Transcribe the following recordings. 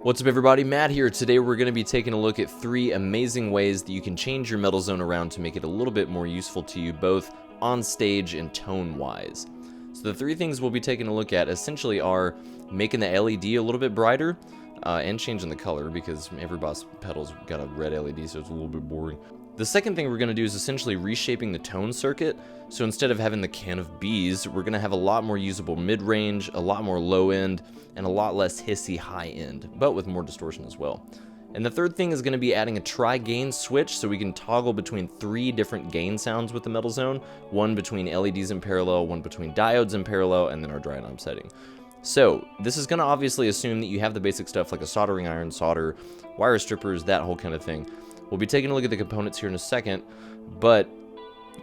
What's up everybody, Matt here. Today we're going to be taking a look at 3 amazing ways that you can change your metal zone around to make it a little bit more useful to you both on stage and tone wise. So the 3 things we'll be taking a look at essentially are making the LED a little bit brighter and changing the color because every boss pedal's got a red LED, so it's a little bit boring. The second thing we're going to do is essentially reshaping the tone circuit. So instead of having the can of Bs, we're going to have a lot more usable mid-range, a lot more low-end, and a lot less hissy high-end, but with more distortion as well. And the third thing is going to be adding a tri-gain switch so we can toggle between 3 different gain sounds with the metal zone, one between LEDs in parallel, one between diodes in parallel, and then our dry knob setting. So this is going to obviously assume that you have the basic stuff like a soldering iron, solder, wire strippers, that whole kind of thing. We'll be taking a look at the components here in a second, but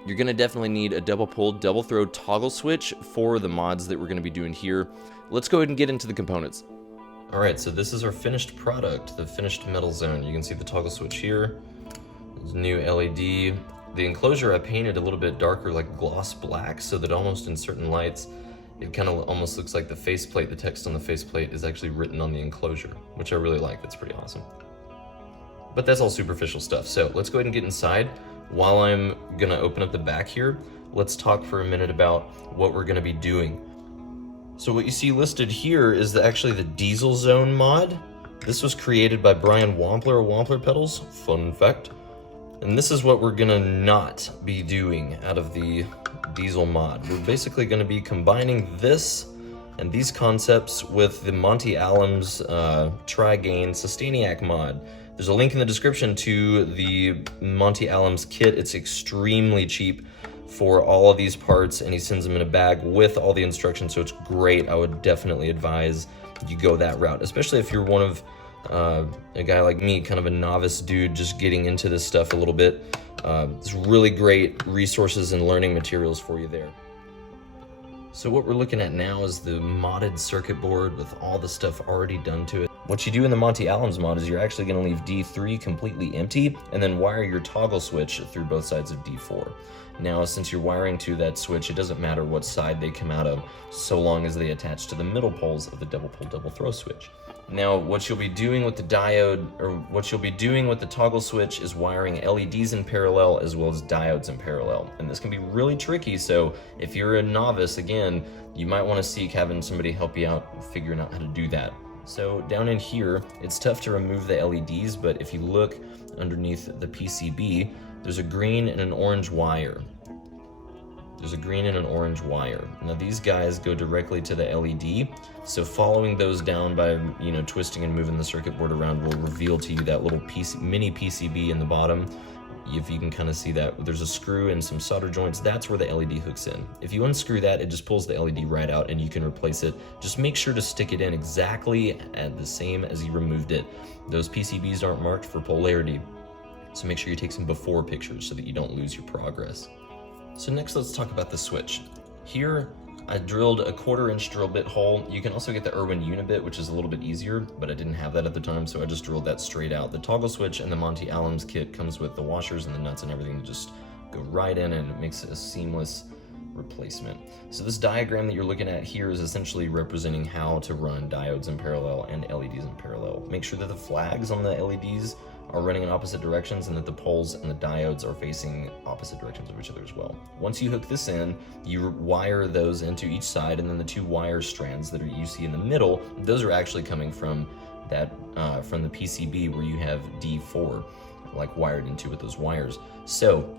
you're going to definitely need a double pull, double throw toggle switch for the mods that we're going to be doing here. Let's go ahead and get into the components. Alright, so this is our finished product, the finished metal zone. You can see the toggle switch here. There's a new LED. The enclosure I painted a little bit darker, like gloss black, so that almost in certain lights it kind of almost looks like the faceplate, the text on the faceplate is actually written on the enclosure, which I really like. That's pretty awesome. But that's all superficial stuff, so let's go ahead and get inside. While I'm gonna open up the back here, let's talk for a minute about what we're gonna be doing. So what you see listed here is actually the Diezel Zone mod. This was created by Brian Wampler of Wampler Pedals, fun fact. And this is what we're gonna not be doing out of the Diezel mod. We're basically gonna be combining this and these concepts with the Monte Allums Tri-Gain Sustainiac mod. There's a link in the description to the Monte Allums kit. It's extremely cheap for all of these parts, and he sends them in a bag with all the instructions, so it's great. I would definitely advise you go that route, especially if you're one of a guy like me, kind of a novice dude just getting into this stuff a little bit. It's really great resources and learning materials for you there. So what we're looking at now is the modded circuit board with all the stuff already done to it. What you do in the Monte Allums mod is you're actually going to leave D3 completely empty and then wire your toggle switch through both sides of D4. Now, since you're wiring to that switch, it doesn't matter what side they come out of, so long as they attach to the middle poles of the double pull, double throw switch. Now, what you'll be doing with the diode, or what you'll be doing with the toggle switch is wiring LEDs in parallel as well as diodes in parallel. And this can be really tricky, so if you're a novice, again, you might want to seek having somebody help you out figuring out how to do that. So down in here, it's tough to remove the LEDs, but if you look underneath the PCB, there's a green and an orange wire. There's a green and an orange wire. Now these guys go directly to the LED, so following those down by twisting and moving the circuit board around will reveal to you that little mini PCB in the bottom. If you can kind of see that, there's a screw and some solder joints. That's where the LED hooks in. If you unscrew that, it just pulls the LED right out and you can replace it. Just make sure to stick it in exactly at the same as you removed it. Those PCBs aren't marked for polarity, so make sure you take some before pictures so that you don't lose your progress. So next, let's talk about the switch. Here, I drilled a 1/4-inch drill bit hole. You can also get the Irwin Unibit, which is a little bit easier, but I didn't have that at the time, so I just drilled that straight out. The toggle switch and the Monte Allums kit comes with the washers and the nuts and everything to just go right in, and it makes it a seamless replacement. So this diagram that you're looking at here is essentially representing how to run diodes in parallel and LEDs in parallel. Make sure that the flags on the LEDs are running in opposite directions and that the poles and the diodes are facing opposite directions of each other as well. Once you hook this in, you wire those into each side, and then the 2 wire strands that you see in the middle, those are actually coming from that from the PCB where you have D4 like wired into with those wires. So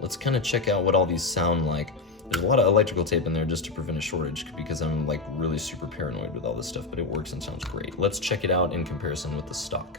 let's kind of check out what all these sound like. There's a lot of electrical tape in there just to prevent a shortage because I'm like really super paranoid with all this stuff, but it works and sounds great. Let's check it out in comparison with the stock.